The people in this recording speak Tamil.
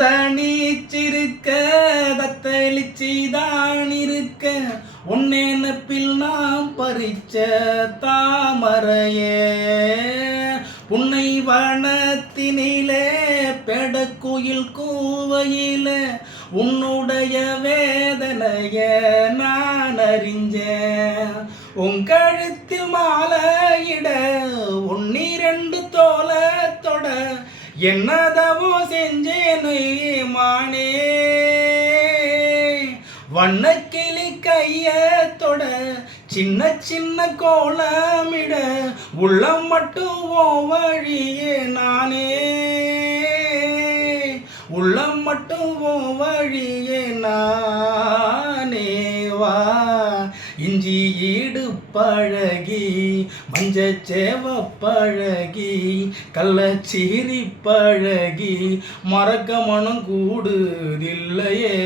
தந்தனிச்சிருக்க தத்தளிச்சிதான் இருக்க உன்னெனப்பில் நாம் பறிச்ச தாமரையே புன்னை வனத்தினிலே பெடக்குயில் கூவையில உன்னுடைய வேதனைய நான் அறிஞ்சேன் உங்கழுத்தில் மாலையிட ஒன்னிரண்டு தோலத்தொட என்னதவோ செஞ்சேனே மானே வண்ணக்கிளி கையத்தொட சின்ன சின்ன கோலமிட உள்ளம் மட்டும் ஓ வழியே நானே உள்ளம் மட்டும் ஓ வழியே நானே வா இஞ்சி ஈடு பழகி மஞ்சச்சேவ பழகி கள்ளச்சீரி பழகி மறக்க மனம் கூடுதில்லையே